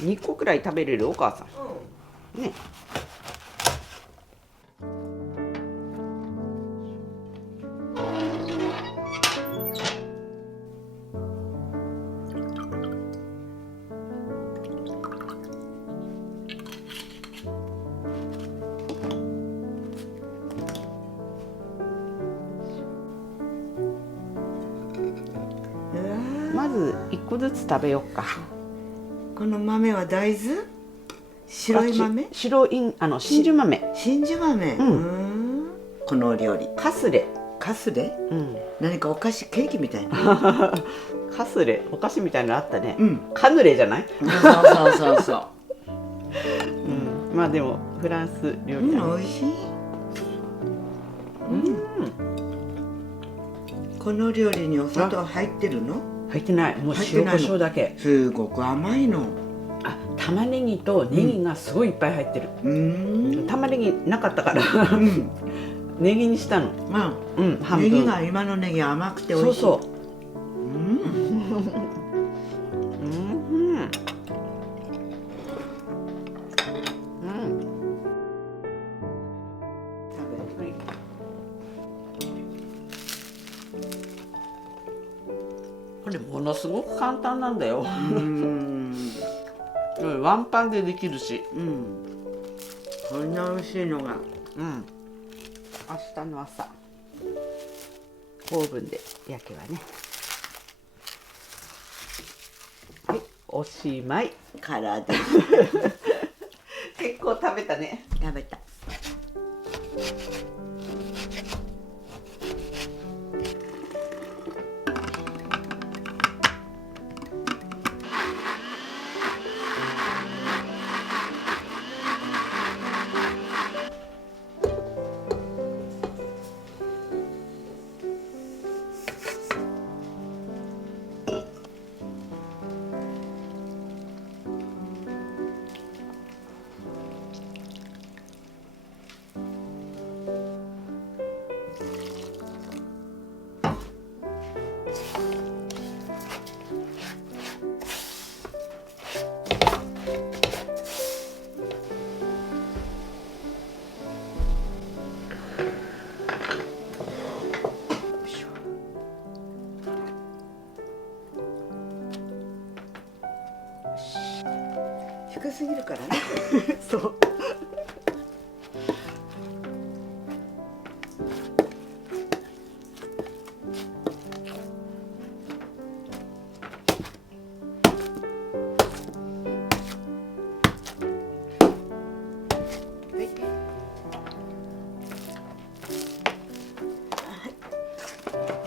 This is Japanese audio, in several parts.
2個くらい食べれるお母さんね。まず1個ずつ食べよっか。この豆は大豆？白い豆？白い真珠豆。真珠豆。このお料理。カスレ。カスレ？何かお菓子、ケーキみたいな。カスレ、お菓子みたいなのあったね。うん。カヌレじゃない？そう。まあでもフランス料理だね。美味しい。この料理にお砂糖入ってるの？入ってない。もう塩コショウだけ。すごく甘いの。玉ねぎとネギがすごいいっぱい入ってる。玉ねぎなかったからネギにしたの。半分。ネギが今のネギ甘くて美味しい。そう。これものすごく簡単なんだよ。ワンパンでできるし。こんな美味しいのが。明日の朝オーブンで焼けばね。はい、おしまい。からで結構食べたね。食べた。低すぎるからね。そう。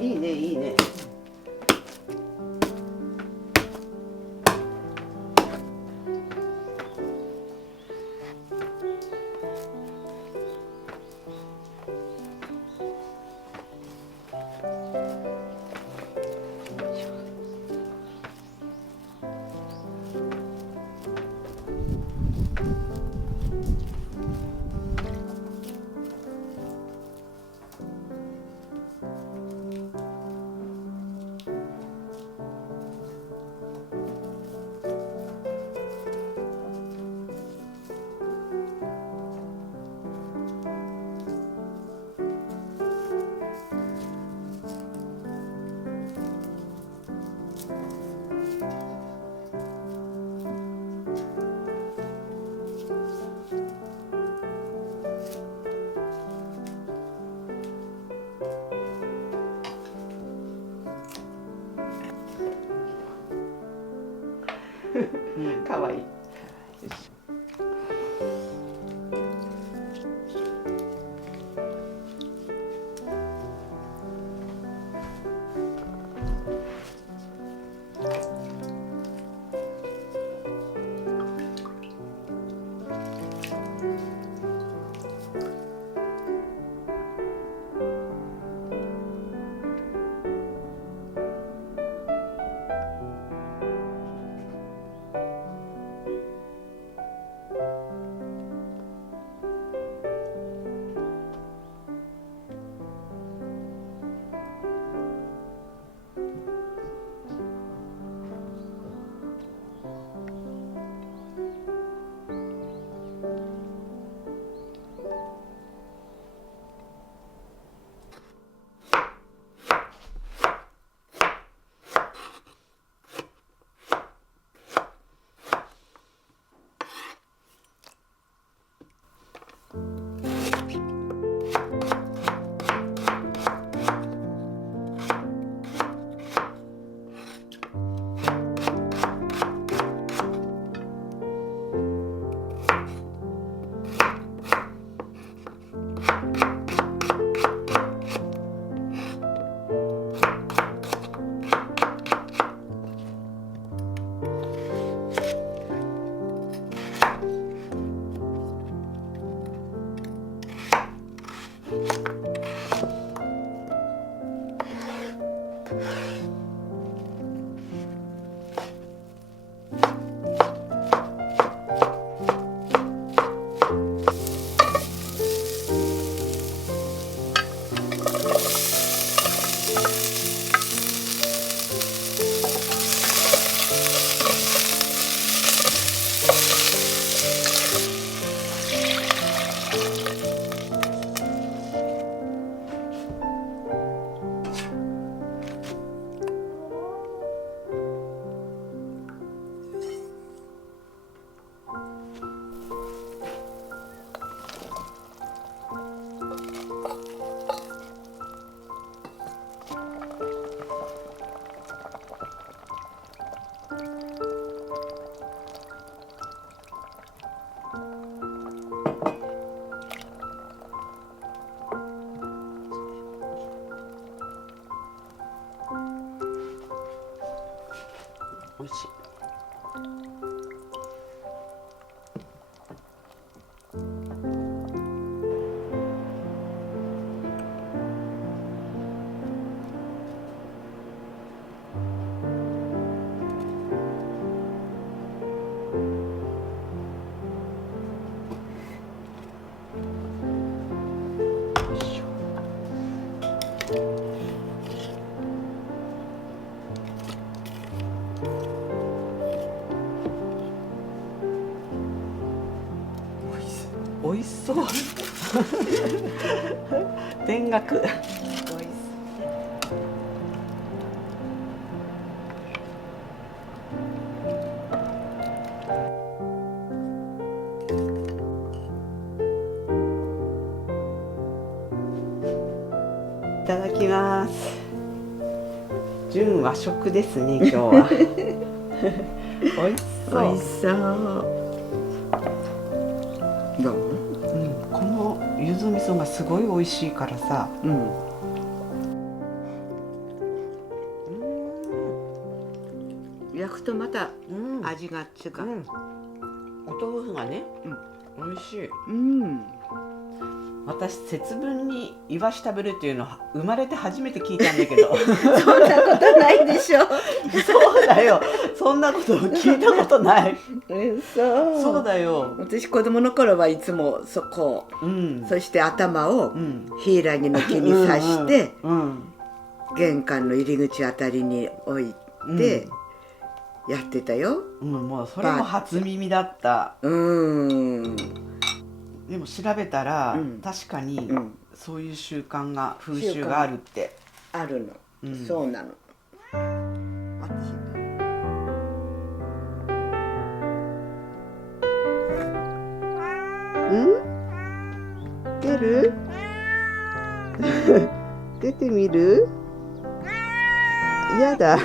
いいね、いいね。かわいい。美味しそう。田楽。美味しいただきます。純和食ですね、今日は。美味しそう。美味しそう。どう？この柚子味噌がすごい美味しいからさ。焼くとまた味が違う。お豆腐がね、美味しい。私節分にイワシ食べるっていうのは生まれて初めて聞いたんだけど。そんなことないでしょ。そうだよ。そんなこと聞いたことない。そうだよ。私子供の頃はいつもそこ、そして頭を柊の木に刺して玄関の入り口あたりに置いてやってたよ。もうそれも初耳だった。でも調べたら、確かにそういう習慣が風習があるってあるの、そうなの。出る？出てみる？やだ。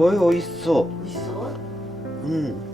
ごい美味しそう。美味しそう。うん。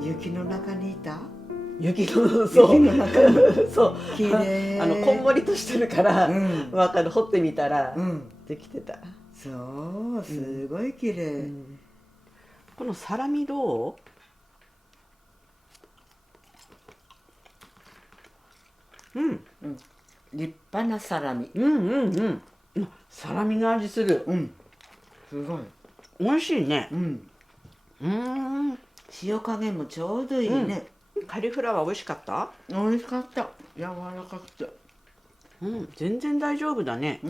雪の中にいた？雪のそうそう綺麗。こんもりとしてるから、わかる。掘ってみたら、できてた。そうすごい綺麗。このサラミどう？立派なサラミ。サラミの味する。すごい。美味しいね。塩加減もちょうどいいね。カリフラワー美味しかった？美味しかった。柔らかくて。全然大丈夫だね。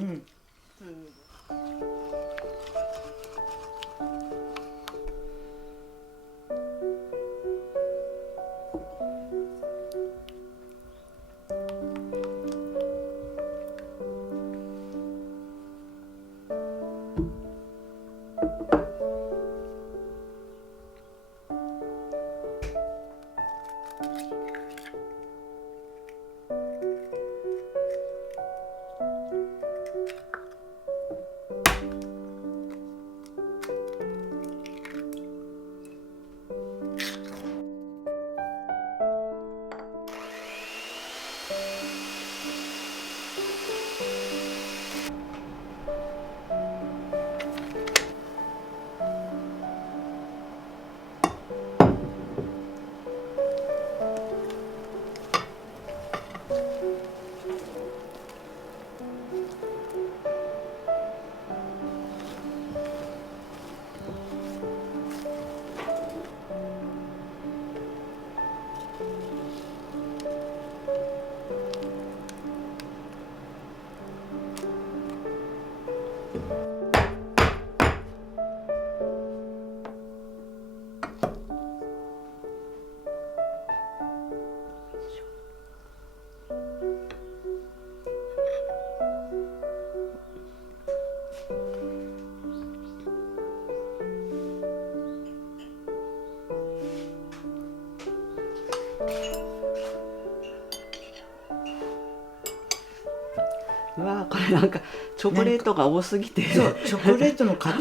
うわー、これなんかチョコレートが多すぎて、そうチョコレートの塊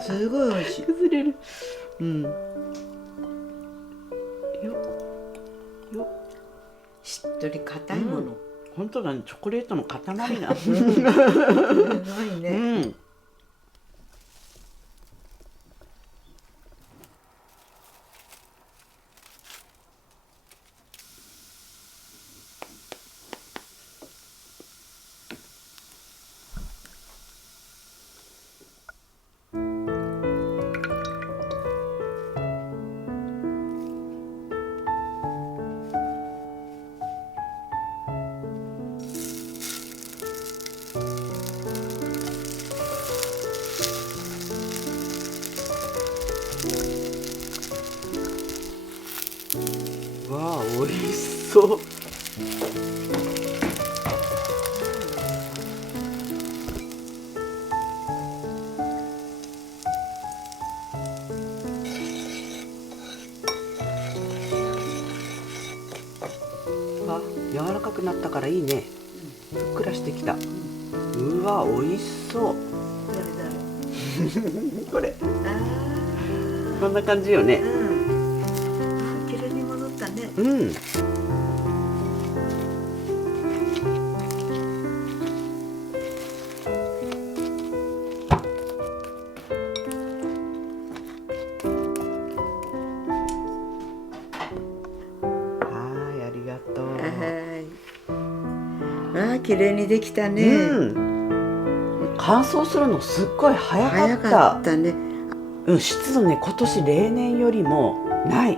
すごい美味しい。崩れる。よしっとり硬いもの。本当だね、チョコレートの塊だ。すごいね。そう。あ、柔らかくなったからいいね。ふっくらしてきた。うわ、美味しそう。これ。こんな感じよね。綺麗に戻ったね。うん。はい、ありがとう。ああ、綺麗にできたね。乾燥するのすっごい早かった。早かったね。湿度ね、今年例年よりも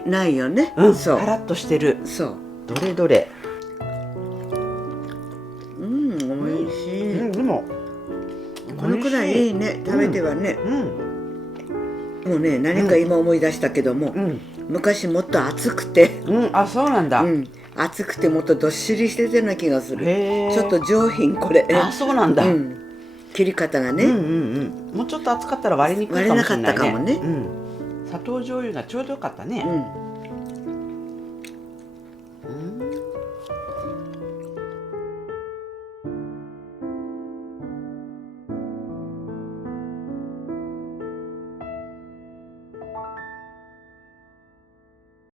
ないよね。そう。カラッとしてる。そう。どれどれ。美味しい。でもこのくらいいいね。食べてはね。もうね、何か今思い出したけども、昔もっと暑くて。あ、そうなんだ。暑くてもっとどっしりしてたような気がする。ちちょっと上品これ。あ、そうなんだ。切り方がね。もうちょっと暑かったら割れにくいかもしれないね。割れなかったかもね。砂糖醤油がちょうどよかったね。